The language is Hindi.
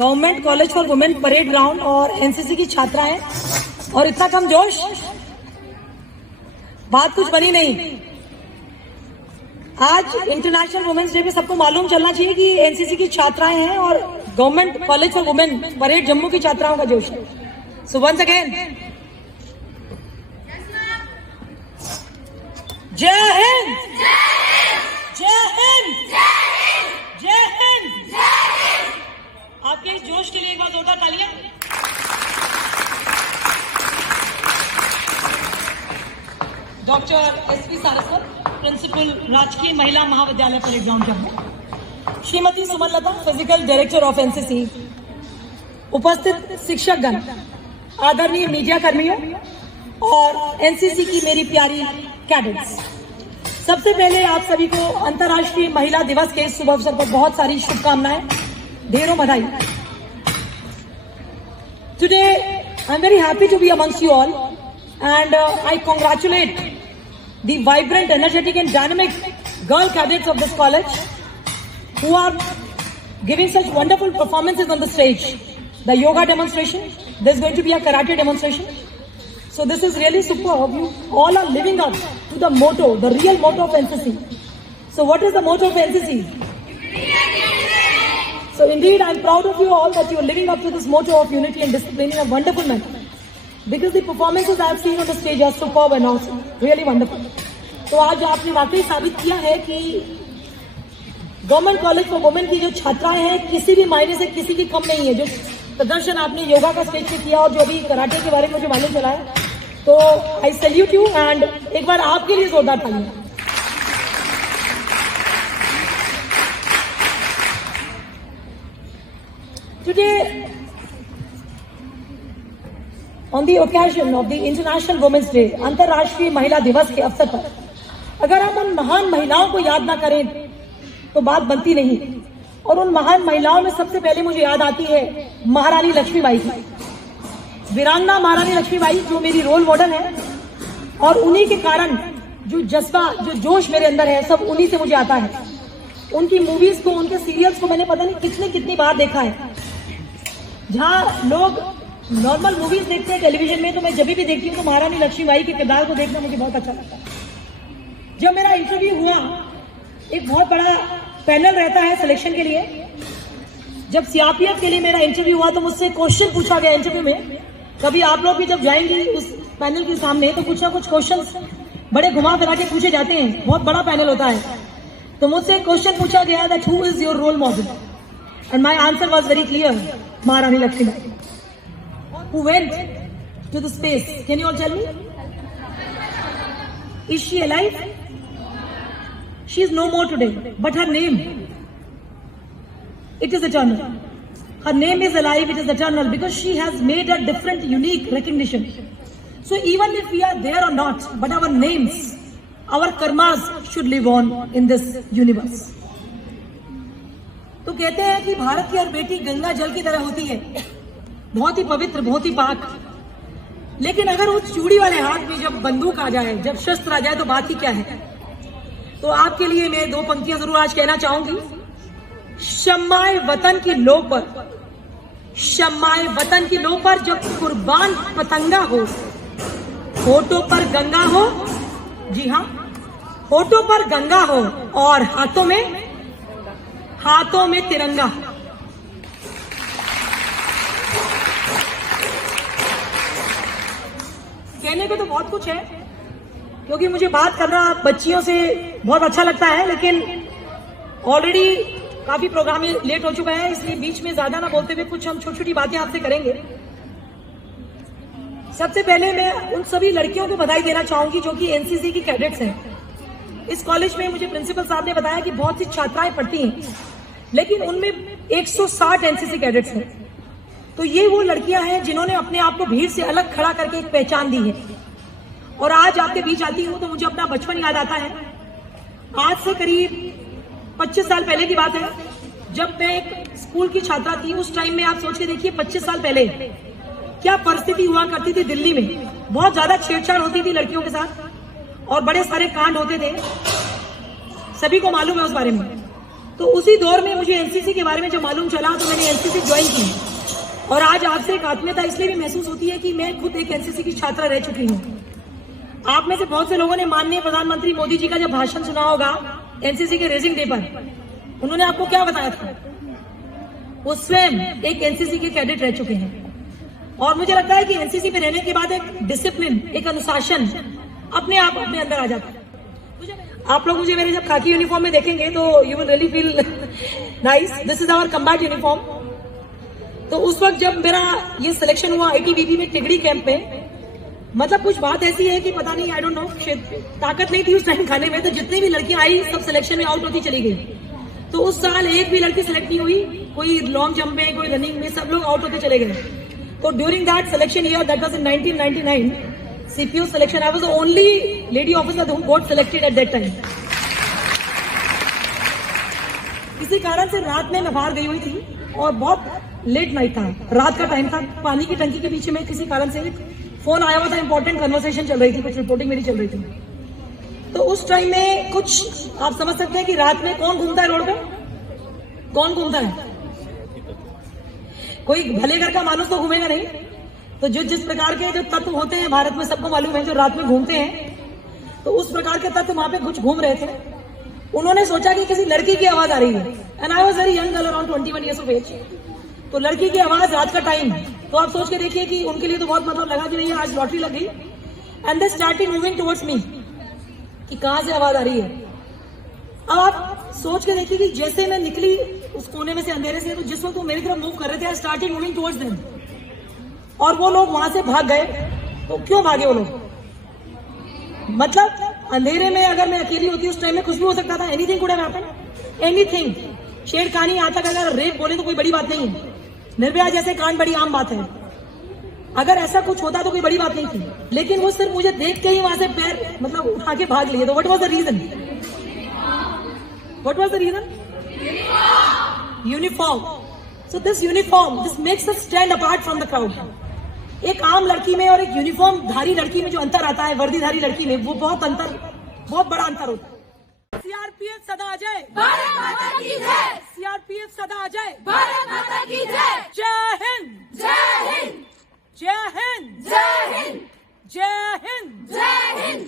Government college for women parade ground और एनसीसी की छात्रा है और इतना कम जोश, बात कुछ बनी नहीं। आज इंटरनेशनल वुमेन्स डे पे सबको मालूम चलना चाहिए कि एनसीसी की छात्राएं हैं और government college for women parade Jammu की छात्राओं का जोश है। सो वंस अगेन जय हिंद, जय हिंद, जय हिंद। आपके इस जोश के लिए एक बार जोरदार तालियां। डॉक्टर एसपी सारस्वत, प्रिंसिपल राजकीय महिला महाविद्यालय parade ground Jammu, Shrimati Sumanlata, physical director of NCC, उपस्थित शिक्षकगण, आदरणीय मीडिया कर्मियों और एनसीसी की मेरी प्यारी कैडेट्स, सबसे पहले आप सभी को अंतर्राष्ट्रीय महिला दिवस के शुभ अवसर पर बहुत सारी शुभकामनाएं, ढेरों बधाई। Today I am very happy to be amongst you all and I congratulate the vibrant, energetic and dynamic girl cadets of this college who are giving such wonderful performances on the stage. The yoga demonstration, there's going to be a karate demonstration. So this is really superb. You all are living up to the motto, the real motto of NCC. So what is the motto of NCC? So indeed, I'm proud of you all that you're living up to this motto of unity and discipline in a wonderful manner. Because the performances I have seen on the stage are superb and awesome, really wonderful. तो आज आपने वाकई साबित किया है कि गवर्नमेंट कॉलेज फॉर वुमेन की जो छात्राएं हैं किसी भी मायने से किसी की कम नहीं है। जो प्रदर्शन आपने योगा का स्टेज पे किया और जो अभी कराटे के बारे में मुझे मालूम चला है, तो आई सैल्यूट यू एंड एक बार आपके लिए जोरदार तालियां। Today On the occasion of the International Women's Day, अंतर्राष्ट्रीय महिला दिवस के अवसर पर अगर हम उन महान महिलाओं को याद ना करें तो बात बनती नहीं। और उन महान महिलाओं में सबसे पहले मुझे याद आती है महारानी लक्ष्मीबाई की, वीरांगना महारानी लक्ष्मीबाई, जो मेरी रोल मॉडल है। और उन्हीं के कारण जो जज्बा, जो जोश मेरे अंदर है, सब उन्हीं से मुझे आता है। उनकी मूवीज को, उनके सीरियल्स को मैंने पता नहीं कितनी बार देखा है। जहाँ लोग नॉर्मल मूवीज देखते हैं टेलीविजन में, तो मैं जब भी देखती हूँ तो महारानी लक्ष्मीबाई के किरदार को देखना मुझे बहुत अच्छा लगता है। जब मेरा इंटरव्यू हुआ, एक बहुत बड़ा पैनल रहता है सिलेक्शन के लिए। जब सीआरपीएफ के लिए मेरा इंटरव्यू हुआ तो मुझसे क्वेश्चन पूछा गया इंटरव्यू में। कभी आप लोग भी जब जाएंगे उस पैनल के सामने तो कुछ ना कुछ क्वेश्चन बड़े घुमा फिरा के पूछे जाते हैं, बहुत बड़ा पैनल होता है। तो मुझसे क्वेश्चन पूछा गया that who is your role model, and my answer was very clear, Maharani Laxmibai. Who went to the space? Can you all tell me? Is she alive? She is no more today, but her name, it is eternal. Her name is alive, it is eternal, because she has made a different, unique recognition. So even if we are there or not, but our names, our karmas should live on in this universe. तो कहते हैं कि भारत की हर बेटी गंगा जल की तरह होती है, बहुत ही पवित्र, बहुत ही पाक। लेकिन अगर उस चूड़ी वाले हाथ में जब बंदूक आ जाए, जब शस्त्र आ जाए, तो बात ही क्या है। तो आपके लिए मैं दो पंक्तियां जरूर आज कहना चाहूंगी। शम्माए वतन की लो पर, शम्माए वतन की लो पर जब कुर्बान पतंगा हो, होठों पर गंगा हो, जी हाँ, होठों पर गंगा हो और हाथों में तिरंगा। कहने को तो बहुत कुछ है, क्योंकि मुझे बात करना बच्चियों से बहुत अच्छा लगता है, लेकिन ऑलरेडी काफी प्रोग्राम लेट हो चुका है, इसलिए बीच में ज्यादा ना बोलते हुए कुछ हम छोटी छोटी बातें आपसे करेंगे। सबसे पहले मैं उन सभी लड़कियों को बधाई देना चाहूंगी जो कि एनसीसी की कैडेट्स हैं। इस कॉलेज में मुझे प्रिंसिपल साहब ने बताया कि बहुत सी छात्राएं पढ़ती हैं, लेकिन उनमें 160 एनसीसी कैडेट्स हैं। तो ये वो लड़कियां हैं जिन्होंने अपने आप को भीड़ से अलग खड़ा करके एक पहचान दी है। और आज आपके बीच आती हूं तो मुझे अपना बचपन याद आता है। आज से करीब 25 साल पहले की बात है, जब मैं एक स्कूल की छात्रा थी। उस टाइम में आप सोच के देखिए 25 साल पहले क्या परिस्थिति हुआ करती थी दिल्ली में। बहुत ज्यादा छेड़छाड़ होती थी लड़कियों के साथ और बड़े सारे कांड होते थे, सभी को मालूम है उस बारे में। तो उसी दौर में मुझे एनसीसी के बारे में जब मालूम चला तो मैंने एनसीसी ज्वाइन की। और आज आपसे एक आत्मीयता इसलिए भी महसूस होती है कि मैं खुद एक एनसीसी की छात्रा रह चुकी हूँ। आप में से बहुत से लोगों ने माननीय प्रधानमंत्री मोदी जी का जब भाषण सुना होगा एनसीसी के रेजिंग डे पर, उन्होंने आपको क्या बताया था? वो स्वयं एक एनसीसी के कैडेट रह चुके हैं। और मुझे लगता है कि एनसीसी पे रहने के बाद एक डिसिप्लिन, एक अनुशासन अपने आप अपने अंदर आ जाता है। आप लोग मुझे मेरे जब खाकी यूनिफॉर्म में देखेंगे तो you will really feel nice. This is our combat uniform. तो उस वक्त जब मेरा ये सिलेक्शन हुआ आईटीबीपी में टिगड़ी कैंप में, मतलब कुछ बात ऐसी है कि पता नहीं, आई डोंट नो, ताकत नहीं थी उस टाइम खाने में, तो जितनी भी लड़कियां आई सब सिलेक्शन में आउट होती चली गई। तो उस साल एक भी लड़की सिलेक्ट नहीं हुई, कोई लॉन्ग जंप में, कोई रनिंग में, सब लोग आउट होते चले गए। तो during that selection year, that was in 1999, CPO selection, I was the only lady officer who got selected at that time. किसी कारण से रात में मैं बाहर गई हुई थी और बहुत लेट नाइट था, रात का टाइम था, पानी की टंकी के पीछे में किसी कारण से फोन आया हुआ था, इंपॉर्टेंट कन्वर्सेशन चल रही थी, कुछ रिपोर्टिंग मेरी चल रही थी। तो उस टाइम में कुछ आप समझ सकते हैं कि रात में कौन घूमता है रोड पे? कौन घूमता है? कोई भले घर का मानुस तो घूमेगा नहीं। तो जो जिस प्रकार के जो तत्व होते हैं भारत में सबको मालूम है, जो रात में घूमते हैं, तो उस प्रकार के तत्व वहां पे कुछ घूम रहे थे। उन्होंने सोचा कि किसी लड़की की आवाज आ रही है, and I was very young girl, around 21 years of age। तो लड़की की आवाज, रात का टाइम, तो आप सोच के देखिए कि उनके लिए तो बहुत मतलब लगा कि नहीं आज लॉटरी लग गई। And they started moving towards me कि कहां से आवाज आ रही है। अब आप सोच के देखिए कि जैसे मैं निकली उस कोने में से, अंधेरे से, तो जिस वक्त वो मेरी तरफ मूव कर रहे थे, I started moving towards them. और वो लोग वहां से भाग गए। तो क्यों भागे वो लोग? मतलब अंधेरे में अगर मैं अकेली होती उस टाइम में कुछ भी हो सकता था, anything could have happened, anything. छेड़खानी यहाँ तक अगर रेप बोले तो कोई बड़ी बात नहीं है, निर्भया जैसे कांड बड़ी आम बात है। अगर ऐसा कुछ होता तो कोई बड़ी बात नहीं थी, लेकिन वो सिर्फ मुझे देख के ही वहां से पैर मतलब उठा के भाग लिए। तो what was the reason? What was the reason? Uniform. So this uniform, this makes us stand apart from the crowd. एक आम लड़की में और एक यूनिफॉर्म धारी लड़की में जो अंतर आता है, वर्दीधारी लड़की में, वो बहुत बड़ा अंतर होता है। सीआरपीएफ सदा अजय, भारत माता की जय। सीआरपीएफ सदा अजय, भारत माता की जय। जय हिंद, जय हिंद, जय हिंद, जय हिंद, जय हिंद, जय हिंद।